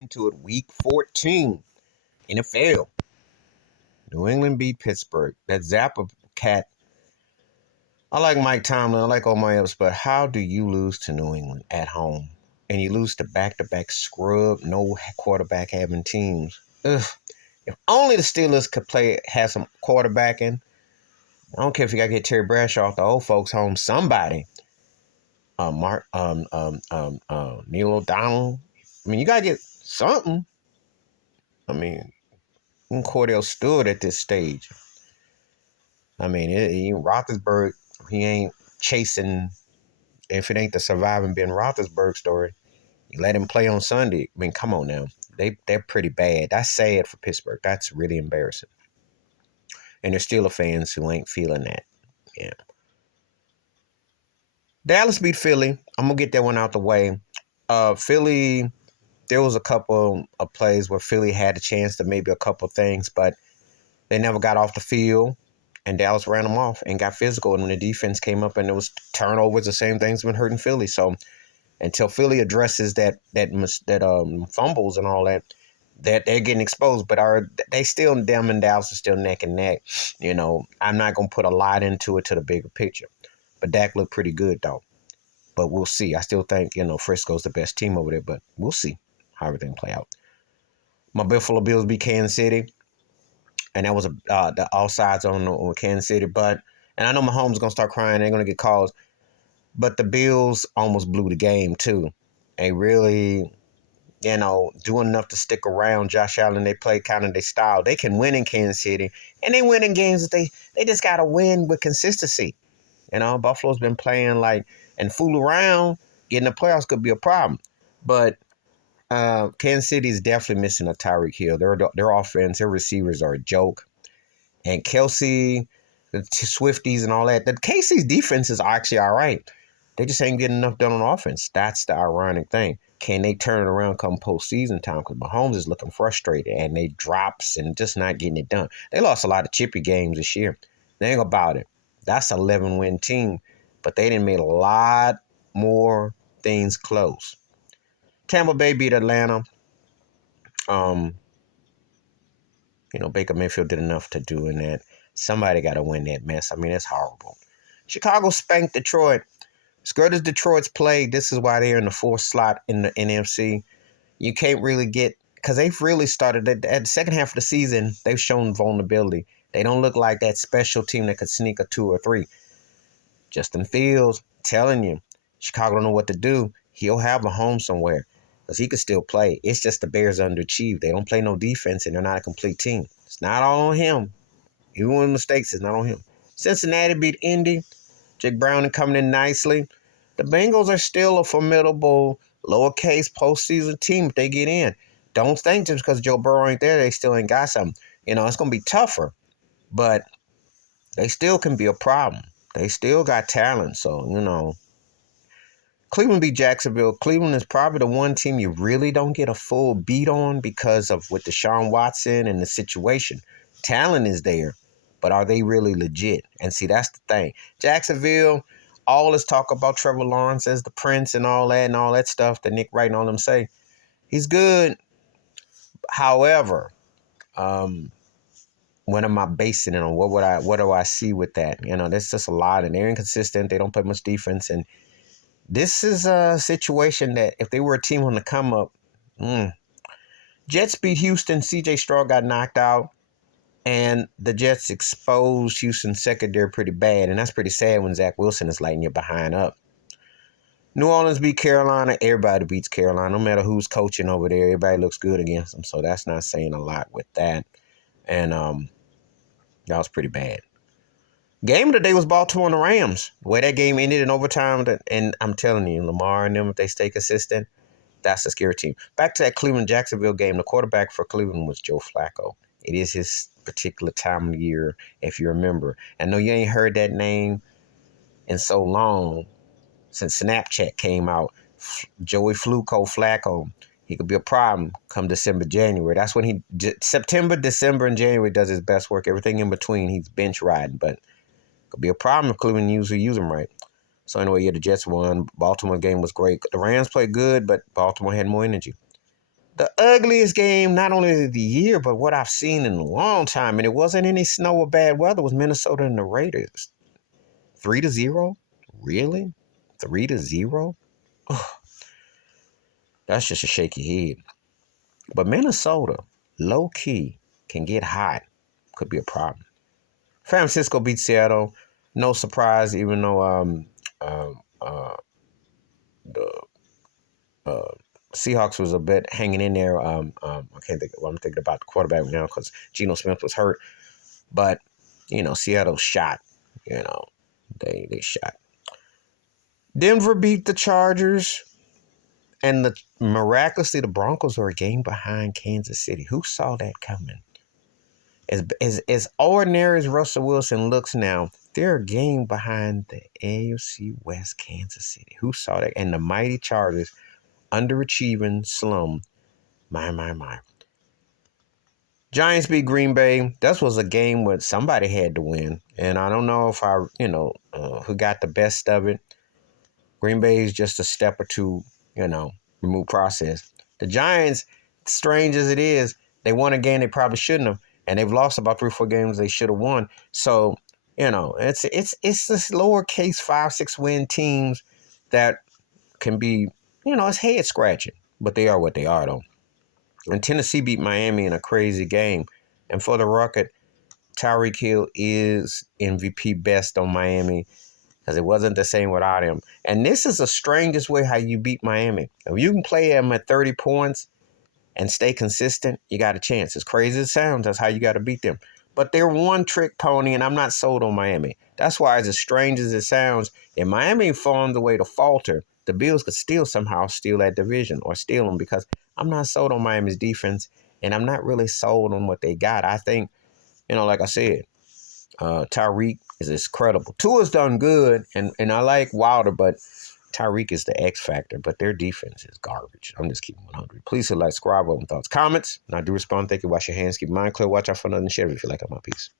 Into it, week 14, NFL. New England beat Pittsburgh. That Zappa cat. I like Mike Tomlin. I like all my ups, but how do you lose to New England at home? And you lose to back-to-back scrub, no quarterback having teams. Ugh. If only the Steelers could have some quarterbacking. I don't care if you got to get Terry Bradshaw off the old folks' home. Somebody. Neil O'Donnell. I mean, you got to get something. I mean, Cordell Stewart at this stage. I mean, Roethlisberger, he ain't chasing. If it ain't the surviving Ben Roethlisberger story, you let him play on Sunday. I mean, come on now, they're pretty bad. That's sad for Pittsburgh. That's really embarrassing. And there's still fans who ain't feeling that. Yeah. Dallas beat Philly. I'm gonna get that one out the way. Philly. There was a couple of plays where Philly had a chance to maybe a couple things, but they never got off the field. And Dallas ran them off and got physical. And when the defense came up and it was turnovers, the same thing's been hurting Philly. So until Philly addresses that fumbles and all that, that they're getting exposed. But they still, them and Dallas are still neck and neck. You know, I'm not gonna put a lot into it to the bigger picture. But Dak looked pretty good though. But we'll see. I still think Frisco's the best team over there. But we'll see how everything play out. My Buffalo Bills beat Kansas City. And that was the all sides on Kansas City. And I know Mahomes going to start crying. They're going to get calls. But the Bills almost blew the game, too. They really, doing enough to stick around. Josh Allen, they play kind of their style. They can win in Kansas City. And they win in games that they just got to win with consistency. Buffalo's been playing and fool around. Getting the playoffs could be a problem. But Kansas City is definitely missing a Tyreek Hill. Their offense, their receivers are a joke. And Kelsey, the Swifties and all that. The KC's defense is actually all right. They just ain't getting enough done on offense. That's the ironic thing. Can they turn it around come postseason time? Because Mahomes is looking frustrated and they drops and just not getting it done. They lost a lot of chippy games this year. Think about it. That's an 11-win team, but they didn't make a lot more things close. Tampa Bay beat Atlanta. Baker Mayfield did enough to do in that. Somebody got to win that mess. I mean, it's horrible. Chicago spanked Detroit. As good as Detroit's played, this is why they're in the fourth slot in the NFC. You can't really because they've really started at the second half of the season, they've shown vulnerability. They don't look like that special team that could sneak a 2 or 3. Justin Fields, telling you, Chicago don't know what to do. He'll have a home somewhere because he could still play. It's just the Bears underachieved. They don't play no defense, and they're not a complete team. It's not all on him. Even with mistakes, it's not on him. Cincinnati beat Indy. Jake Browning coming in nicely. The Bengals are still a formidable lowercase postseason team if they get in. Don't think just because Joe Burrow ain't there, they still ain't got something. It's going to be tougher, but they still can be a problem. They still got talent, so, Cleveland beat Jacksonville. Cleveland is probably the one team you really don't get a full beat on because of with Deshaun Watson and the situation. Talent is there, but are they really legit? And see, that's the thing. Jacksonville, all this talk about Trevor Lawrence as the prince and all that stuff that Nick Wright and all them say. He's good. However, what am I basing it on? What do I see with that? There's just a lot, and they're inconsistent. They don't play much defense, and this is a situation that if they were a team on the come up, Jets beat Houston. C.J. Stroud got knocked out, and the Jets exposed Houston's secondary pretty bad, and that's pretty sad when Zach Wilson is lighting your behind up. New Orleans beat Carolina. Everybody beats Carolina. No matter who's coaching over there, everybody looks good against them, so that's not saying a lot with that. And that was pretty bad. Game of the day was Baltimore and the Rams. The way that game ended in overtime, and I'm telling you, Lamar and them, if they stay consistent, that's a scary team. Back to that Cleveland-Jacksonville game, the quarterback for Cleveland was Joe Flacco. It is his particular time of year, if you remember. I know you ain't heard that name in so long since Snapchat came out. Joey Flacco. He could be a problem come December, January. That's when September, December, and January does his best work. Everything in between, he's bench riding, but could be a problem if Cleveland use him right. So anyway, the Jets won. Baltimore game was great. The Rams played good, but Baltimore had more energy. The ugliest game, not only of the year, but what I've seen in a long time, and it wasn't any snow or bad weather, was Minnesota and the Raiders. 3-0? Really? 3-0? That's just a shaky head. But Minnesota, low key, can get hot. Could be a problem. San Francisco beat Seattle. No surprise, even though the Seahawks was a bit hanging in there. I can't think. Well, I'm thinking about the quarterback now because Geno Smith was hurt. But Seattle shot. They shot. Denver beat the Chargers, and miraculously the Broncos are a game behind Kansas City. Who saw that coming? As ordinary as Russell Wilson looks now, they're a game behind the AFC West Kansas City. Who saw that? And the mighty Chargers, underachieving slum. My. Giants beat Green Bay. That was a game where somebody had to win. And I don't know if who got the best of it. Green Bay is just a step or two, removed process. The Giants, strange as it is, they won a game they probably shouldn't have. And they've lost about 3 or 4 games they should have won. So, it's this lowercase 5-6 win teams that can be, it's head scratching. But they are what they are, though. And Tennessee beat Miami in a crazy game. And for the record, Tyreek Hill is MVP best on Miami because it wasn't the same without him. And this is the strangest way how you beat Miami. If you can play them at 30 points and stay consistent, you got a chance. As crazy as it sounds, that's how you got to beat them. But they're one-trick pony, and I'm not sold on Miami. That's why, as strange as it sounds, if Miami found a way to falter, the Bills could still somehow steal that division or steal them because I'm not sold on Miami's defense, and I'm not really sold on what they got. I think, like I said, Tyreek is credible. Tua's done good, and I like Wilder, but Tyreek is the X factor, but their defense is garbage. I'm just keeping 100. Please hit like, subscribe, open thoughts, comments, and I do respond. Thank you. Wash your hands, keep your mind clear, watch out for nothing, share if you like my piece.